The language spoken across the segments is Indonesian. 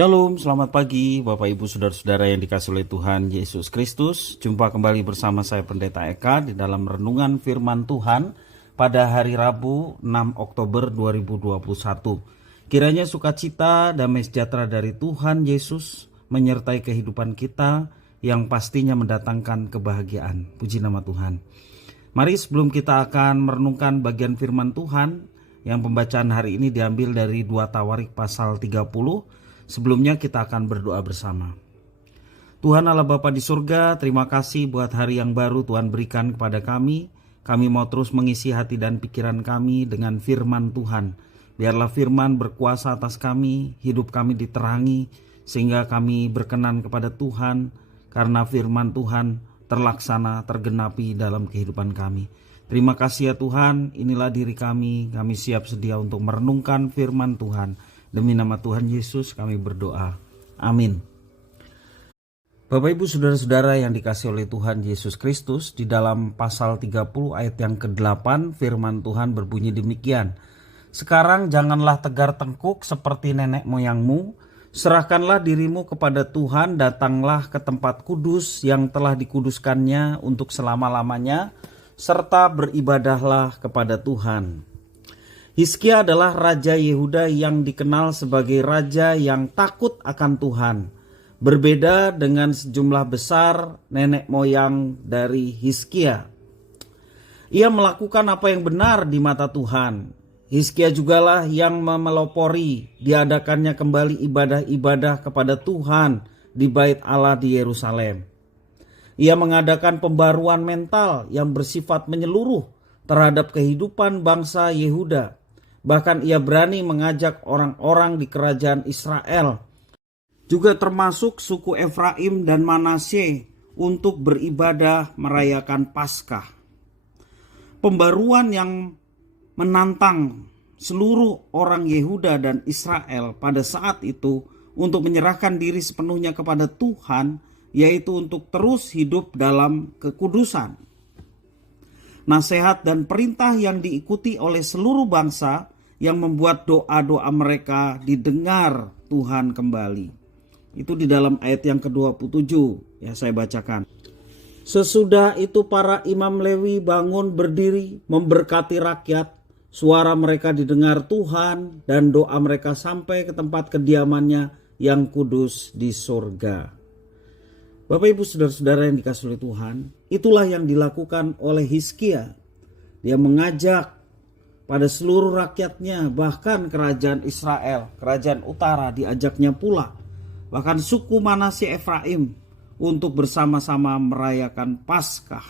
Shalom, selamat pagi Bapak Ibu Saudara-saudara yang dikasihi oleh Tuhan Yesus Kristus. Jumpa kembali bersama saya Pendeta Eka di dalam renungan firman Tuhan pada hari Rabu 6 Oktober 2021. Kiranya sukacita, damai sejahtera dari Tuhan Yesus menyertai kehidupan kita yang pastinya mendatangkan kebahagiaan. Puji nama Tuhan. Mari sebelum kita akan merenungkan bagian firman Tuhan, yang pembacaan hari ini diambil dari 2 Tawarik pasal 30. Sebelumnya kita akan berdoa bersama. Tuhan Allah Bapa di surga, terima kasih buat hari yang baru Tuhan berikan kepada kami. Kami mau terus mengisi hati dan pikiran kami dengan firman Tuhan. Biarlah firman berkuasa atas kami, hidup kami diterangi, sehingga kami berkenan kepada Tuhan, karena firman Tuhan terlaksana, tergenapi dalam kehidupan kami. Terima kasih ya Tuhan, inilah diri kami siap sedia untuk merenungkan firman Tuhan. Demi nama Tuhan Yesus kami berdoa. Amin. Bapak Ibu Saudara-saudara yang dikasihi oleh Tuhan Yesus Kristus, di dalam pasal 30 ayat yang ke-8 firman Tuhan berbunyi demikian. Sekarang janganlah tegar tengkuk seperti nenek moyangmu, serahkanlah dirimu kepada Tuhan, datanglah ke tempat kudus yang telah dikuduskannya untuk selama-lamanya, serta beribadahlah kepada Tuhan. Hizkia adalah Raja Yehuda yang dikenal sebagai raja yang takut akan Tuhan. Berbeda dengan sejumlah besar nenek moyang dari Hizkia. Ia melakukan apa yang benar di mata Tuhan. Hizkia jugalah yang memelopori diadakannya kembali ibadah-ibadah kepada Tuhan di Bait Allah di Yerusalem. Ia mengadakan pembaruan mental yang bersifat menyeluruh terhadap kehidupan bangsa Yehuda. Bahkan ia berani mengajak orang-orang di kerajaan Israel, juga termasuk suku Efraim dan Manasye, untuk beribadah merayakan Paskah. Pembaruan yang menantang seluruh orang Yehuda dan Israel pada saat itu untuk menyerahkan diri sepenuhnya kepada Tuhan, yaitu untuk terus hidup dalam kekudusan. Nasihat dan perintah yang diikuti oleh seluruh bangsa yang membuat doa-doa mereka didengar Tuhan kembali. Itu di dalam ayat yang ke-27 ya, saya bacakan. Sesudah itu para imam Lewi bangun berdiri memberkati rakyat. Suara mereka didengar Tuhan dan doa mereka sampai ke tempat kediamannya yang kudus di surga. Bapak Ibu Saudara-saudara yang dikasihi oleh Tuhan, itulah yang dilakukan oleh Hizkia. Dia mengajak pada seluruh rakyatnya, bahkan kerajaan Israel, kerajaan utara diajaknya pula. Bahkan suku Manasye Efraim untuk bersama-sama merayakan Paskah.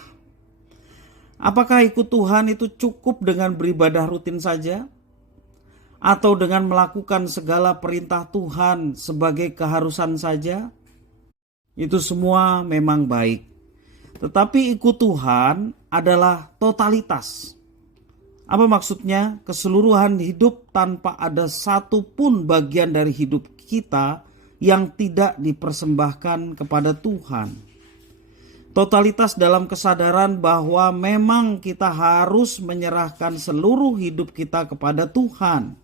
Apakah ikut Tuhan itu cukup dengan beribadah rutin saja? Atau dengan melakukan segala perintah Tuhan sebagai keharusan saja? Itu semua memang baik. Tetapi ikut Tuhan adalah totalitas. Apa maksudnya? Keseluruhan hidup tanpa ada satu pun bagian dari hidup kita yang tidak dipersembahkan kepada Tuhan. Totalitas dalam kesadaran bahwa memang kita harus menyerahkan seluruh hidup kita kepada Tuhan.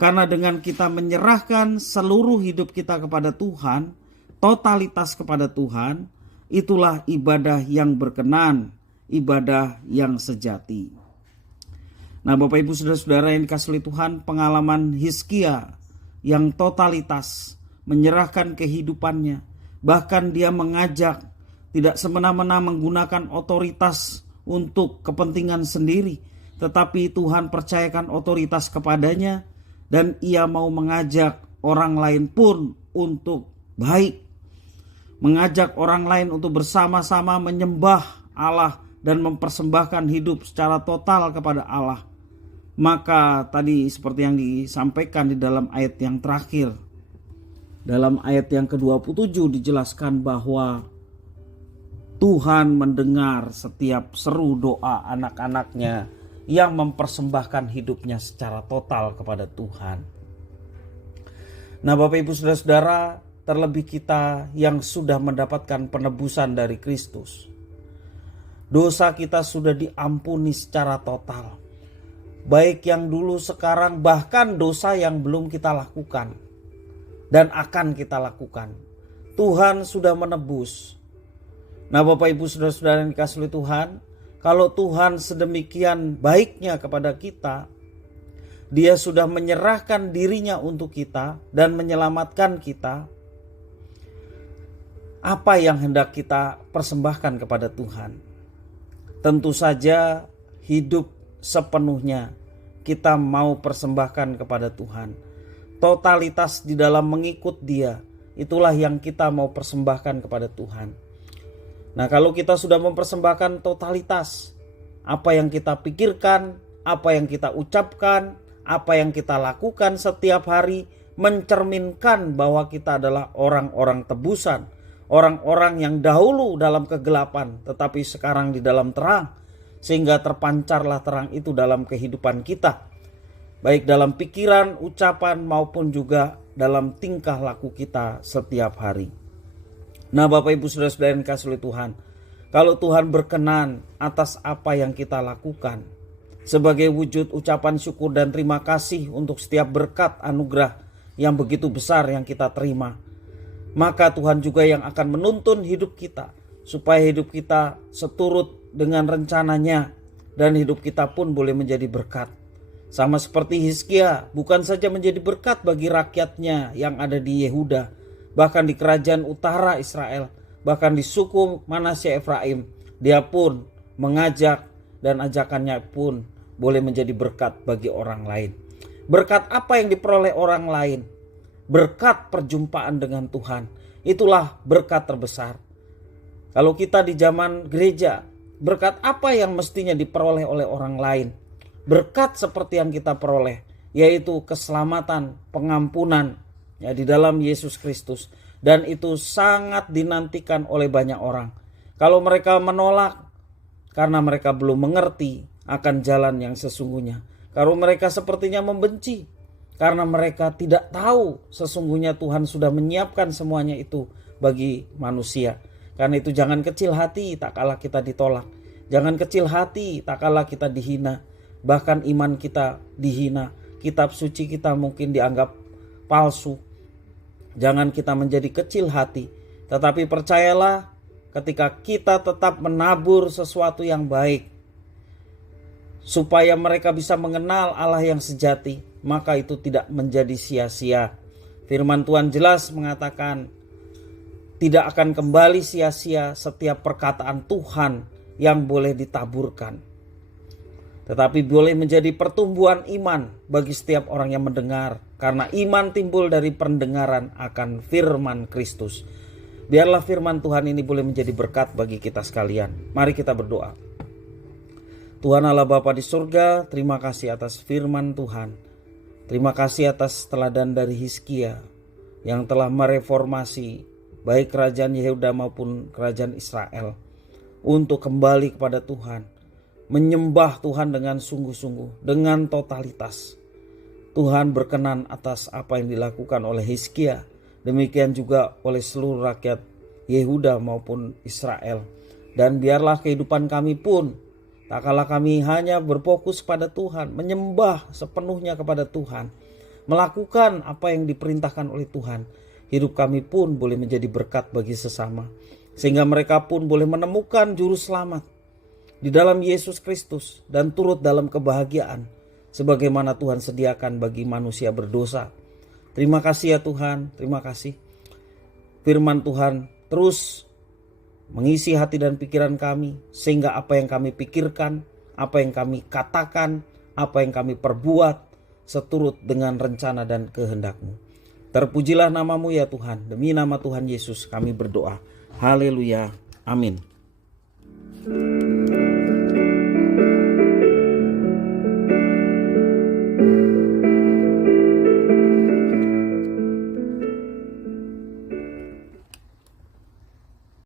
Karena dengan kita menyerahkan seluruh hidup kita kepada Tuhan, totalitas kepada Tuhan, itulah ibadah yang berkenan, ibadah yang sejati. Nah Bapak Ibu Saudara-saudara yang dikasihi Tuhan, pengalaman Hizkia yang totalitas menyerahkan kehidupannya, bahkan dia mengajak tidak semena-mena menggunakan otoritas untuk kepentingan sendiri, tetapi Tuhan percayakan otoritas kepadanya dan ia mau mengajak orang lain pun untuk baik. Mengajak orang lain untuk bersama-sama menyembah Allah dan mempersembahkan hidup secara total kepada Allah. Maka tadi seperti yang disampaikan di dalam ayat yang terakhir, dalam ayat yang ke-27 dijelaskan bahwa Tuhan mendengar setiap seru doa anak-anaknya yang mempersembahkan hidupnya secara total kepada Tuhan. Nah Bapak Ibu Saudara-saudara, terlebih kita yang sudah mendapatkan penebusan dari Kristus, dosa kita sudah diampuni secara total. Baik yang dulu, sekarang, bahkan dosa yang belum kita lakukan. dan akan kita lakukan. Tuhan sudah menebus. Nah Bapak Ibu Saudara-saudara yang dikasihi oleh Tuhan, kalau Tuhan sedemikian baiknya kepada kita, Dia sudah menyerahkan dirinya untuk kita dan menyelamatkan kita, apa yang hendak kita persembahkan kepada Tuhan? Tentu saja hidup sepenuhnya kita mau persembahkan kepada Tuhan. Totalitas di dalam mengikut Dia, itulah yang kita mau persembahkan kepada Tuhan. Nah kalau kita sudah mempersembahkan totalitas, apa yang kita pikirkan, apa yang kita ucapkan, apa yang kita lakukan setiap hari mencerminkan bahwa kita adalah orang-orang tebusan, orang-orang yang dahulu dalam kegelapan tetapi sekarang di dalam terang, sehingga terpancarlah terang itu dalam kehidupan kita, baik dalam pikiran, ucapan maupun juga dalam tingkah laku kita setiap hari. Nah Bapak Ibu Saudara-saudara yang dikasihi oleh Tuhan, kalau Tuhan berkenan atas apa yang kita lakukan sebagai wujud ucapan syukur dan terima kasih untuk setiap berkat anugerah yang begitu besar yang kita terima, maka Tuhan juga yang akan menuntun hidup kita supaya hidup kita seturut dengan rencananya dan hidup kita pun boleh menjadi berkat. Sama seperti Hizkia, bukan saja menjadi berkat bagi rakyatnya yang ada di Yehuda, bahkan di kerajaan utara Israel, bahkan di suku Manasye Efraim, dia pun mengajak dan ajakannya pun boleh menjadi berkat bagi orang lain. Berkat apa yang diperoleh orang lain? Berkat perjumpaan dengan Tuhan. Itulah berkat terbesar. Kalau kita di zaman gereja, berkat apa yang mestinya diperoleh oleh orang lain? Berkat seperti yang kita peroleh, yaitu keselamatan, pengampunan ya di dalam Yesus Kristus, dan itu sangat dinantikan oleh banyak orang. Kalau mereka menolak karena mereka belum mengerti akan jalan yang sesungguhnya, kalau mereka sepertinya membenci karena mereka tidak tahu sesungguhnya Tuhan sudah menyiapkan semuanya itu bagi manusia. Karena itu jangan kecil hati tak kala kita ditolak, jangan kecil hati tak kala kita dihina. Bahkan iman kita dihina, kitab suci kita mungkin dianggap palsu. Jangan kita menjadi kecil hati, tetapi percayalah ketika kita tetap menabur sesuatu yang baik, supaya mereka bisa mengenal Allah yang sejati, maka itu tidak menjadi sia-sia. Firman Tuhan jelas mengatakan tidak akan kembali sia-sia setiap perkataan Tuhan yang boleh ditaburkan, tetapi boleh menjadi pertumbuhan iman bagi setiap orang yang mendengar. Karena iman timbul dari pendengaran akan firman Kristus. Biarlah firman Tuhan ini boleh menjadi berkat bagi kita sekalian. Mari kita berdoa. Tuhan Allah Bapa di surga, terima kasih atas firman Tuhan. Terima kasih atas teladan dari Hizkia yang telah mereformasi baik kerajaan Yehuda maupun kerajaan Israel untuk kembali kepada Tuhan, menyembah Tuhan dengan sungguh-sungguh, dengan totalitas. Tuhan berkenan atas apa yang dilakukan oleh Hizkia, demikian juga oleh seluruh rakyat Yehuda maupun Israel. Dan biarlah kehidupan kami pun, tak kalah kami hanya berfokus pada Tuhan, menyembah sepenuhnya kepada Tuhan, melakukan apa yang diperintahkan oleh Tuhan, hidup kami pun boleh menjadi berkat bagi sesama, sehingga mereka pun boleh menemukan juru selamat di dalam Yesus Kristus dan turut dalam kebahagiaan sebagaimana Tuhan sediakan bagi manusia berdosa. Terima kasih ya Tuhan, terima kasih. Firman Tuhan terus mengisi hati dan pikiran kami, sehingga apa yang kami pikirkan, apa yang kami katakan, apa yang kami perbuat seturut dengan rencana dan kehendak-Mu. Terpujilah nama-Mu ya Tuhan. Demi nama Tuhan Yesus kami berdoa. Haleluya. Amin.